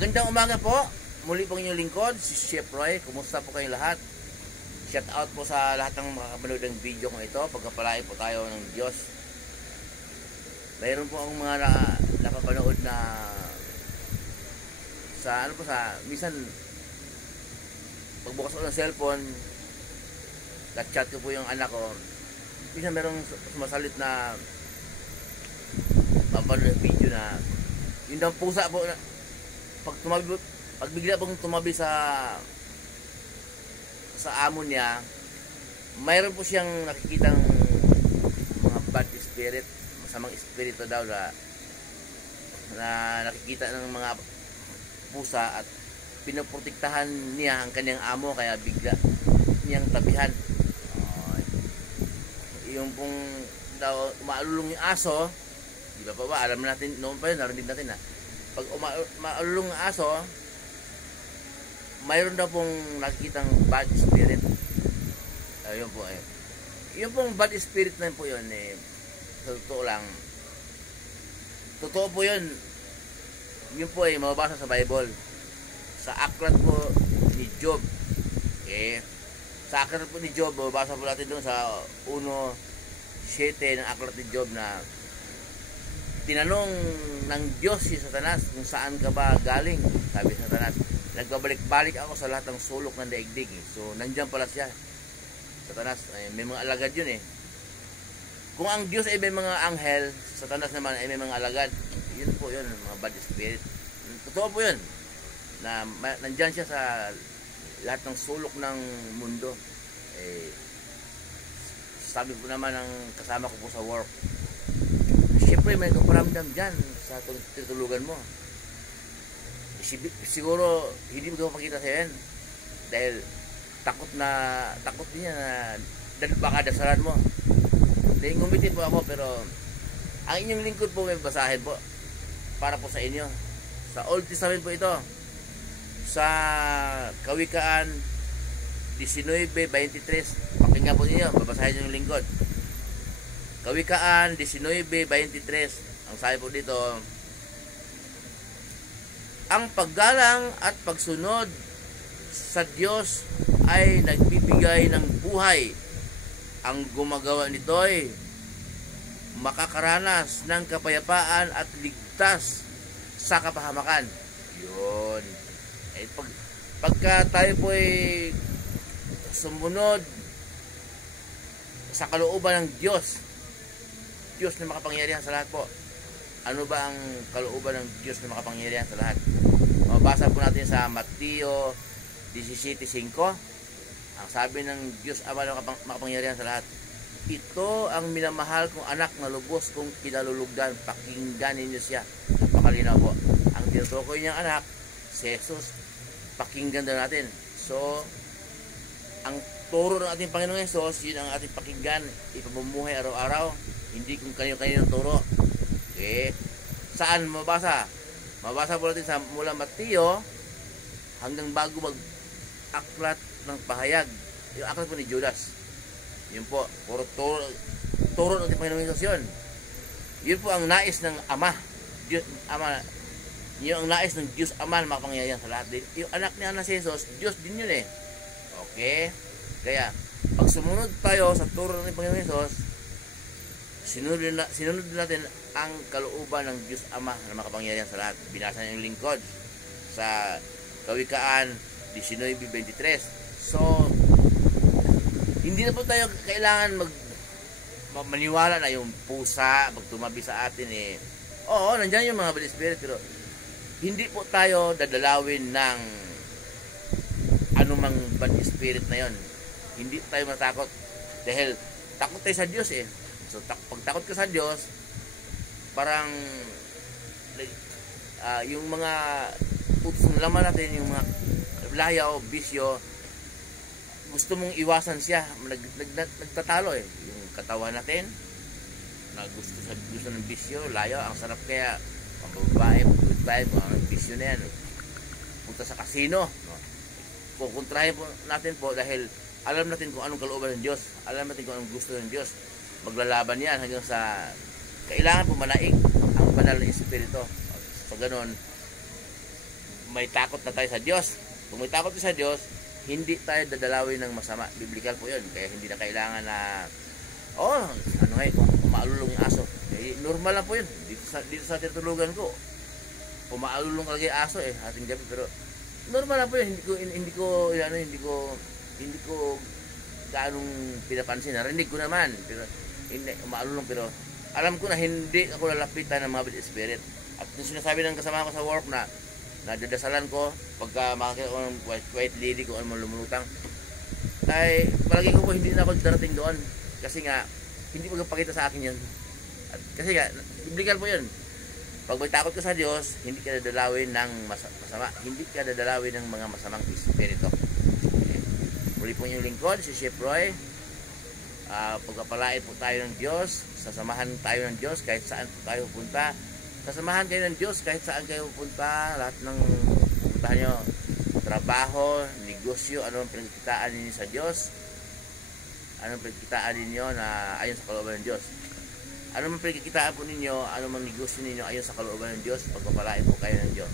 Magandang umaga po. Muli po inyong lingkod, si Chef Roy. Kumusta po kayong lahat? Shout out po sa lahat ng makakapanood ng video ko ito. Pagkapalain po tayo ng Diyos. Mayroon po akong mga napapanood na sa ano po sa minsan pagbukas ko ng cellphone, chat ko po yung anak ko. Minsan merong sumasalit na papanood ng video na yun ang pusa po na pag bigla pong tumabi sa amo niya, mayroon po siyang nakikitang mga bad spirit, masamang espiritu daw na nakikita ng mga pusa at pinoprotektahan niya ang kanyang amo, kaya bigla niyang tabihan. Yung pong daw umaalulong yung aso, di ba pa alam natin noon pa yun, narinig natin na pag umaalulong yung aso, mayroon daw pong nakikitang bad spirit. Ayun po eh. Yung pong bad spirit na po yun eh, sa totoo lang, totoo po yun. Yun po eh, mababasa sa Bible. Sa aklat po ni Job. Okay? Sa aklat po ni Job, mababasa po natin doon sa 1:7 ng aklat ni Job na tinanong ng Diyos si Satanas kung saan ka ba galing. Sabi sa Satanas, nagbabalik-balik ako sa lahat ng sulok ng daigdig. So, nandiyan pala siya. Satanas, may mga alagad yun eh. Kung ang Diyos ay may mga anghel, Satanas naman ay may mga alagad. Yun po yun, mga bad spirit. Totoo po yun. Na nandiyan siya sa lahat ng sulok ng mundo. Sabi po naman ng kasama ko po sa work, siyempre may kaparamdam dyan sa tutulugan mo. Siguro hindi mo makita sa yan dahil takot din niya na baka dasalan mo. Dahil ngumitin po ako, pero ang inyong lingkod po may basahin po para po sa inyo sa Old Testament po ito, sa Kawikaan 19:23. Pakinggan po ninyo, babasahin yung lingkod. Kawikaan 19:23. Ang sabi po dito, ang paggalang at pagsunod sa Diyos ay nagbibigay ng buhay. Ang gumagawa nito'y makakaranas ng kapayapaan at ligtas sa kapahamakan. Yun. Pagka tayo po ay sumunod sa kalooban ng Diyos, Diyos na makapangyarihan sa lahat po. Ano ba ang kalooban ng Diyos na makapangyarihan sa lahat? Mabasa po natin sa Mateo 17:5. Ang sabi ng Diyos Ama na makapangyarihan sa lahat, ito ang minamahal kong anak na lubos kong kinalulugdan, pakinggan ninyo siya. Napakalinaw po. Ang tinutukoy niyang anak, si Jesus, pakinggan daw natin. So, ang turo ng ating Panginoong Jesus, yun ang ating pakinggan, ipamumuhay araw-araw, hindi kung kanyo-kanyo ng turo. Okay. Saan mabasa? Mabasa po natin sa mula Mateo hanggang bago mag-aklat ng pahayag. Yung aklat po ni Judas. Yun po, puro turo ng Panginoong Hesus yun. Yun po ang nais ng Ama. Diyos, Ama. Yun ang nais ng Diyos Ama na makapangyarihan sa lahat. Yung anak niya na si Hesus, Diyos din yun eh. Okay? Kaya, pag sumunod tayo sa turo ng Panginoong Hesus, sinunod natin ang kalooban ng Diyos Ama na makapangyarihan sa lahat. Binasa niya yung lingkod sa Kawikaan 19:23. So, hindi na po tayo kailangan maniwala na yung pusa pag tumabi sa atin eh. Oo, nandiyan yung mga bad spirit, pero hindi po tayo dadalawin ng anumang bad spirit na yon. Hindi tayo matakot dahil takot tayo sa Diyos eh. So, pag takot ka sa Diyos, parang yung mga utos ng laman natin, yung mga layaw, bisyo, gusto mong iwasan siya, nagtatalo eh. Yung katawan natin, na gusto ng bisyo, layaw, ang sarap kaya, ang babae, good vibe, ang bisyo na yan. Punta sa kasino, no? Kukontrahin po natin po dahil alam natin kung anong kalooban ng Diyos, alam natin kung anong gusto ng Diyos. Maglalaban yan hanggang sa kailangan pumanaig ang banal na espiritu. So ganon, may takot na tayo sa Diyos. Kung may takot tayo sa Diyos, hindi tayo dadalawin ng masama. Biblical po yun. Kaya hindi na kailangan na, ano ngayon, kung maalulong yung aso. Eh, normal lang po yun. Dito sa tinutulugan ko, umaalulong talaga yung aso ating gabi, pero normal lang po yun. Hindi ko gaanong pinapansin. Narinig ko naman, pero hindi umaalulong, pero alam ko na hindi ako lalapitan ng mga bad spirit. At yung sinasabi ng kasama ko sa work na nadadasalan ko pagka makakita ko ng white lady kung ano lumulutang, ay palagi ko po hindi na ako darating doon kasi nga hindi magpakita sa akin yun. At kasi nga biblical po yun. Pag may takot ka sa Diyos, hindi ka dadalawin ng masama, hindi ka dadalawin ng mga masamang espiritu. Okay. Muli po yung lingkod, si Chef Roy. Pagpapalain po tayo ng Diyos, sasamahan tayo ng Diyos kahit saan po tayo pupunta. Sasamahan kayo ng Diyos kahit saan kayo pupunta. Lahat ng pupuntahan nyo, trabaho, negosyo, anong pinagkitaan ninyo sa Diyos, anong pinagkitaan ninyo na ayon sa kalooban ng Diyos. Anong pinagkitaan po ninyo, anong negosyo ninyo ayon sa kalooban ng Diyos, pagpapalain po kayo ng Diyos.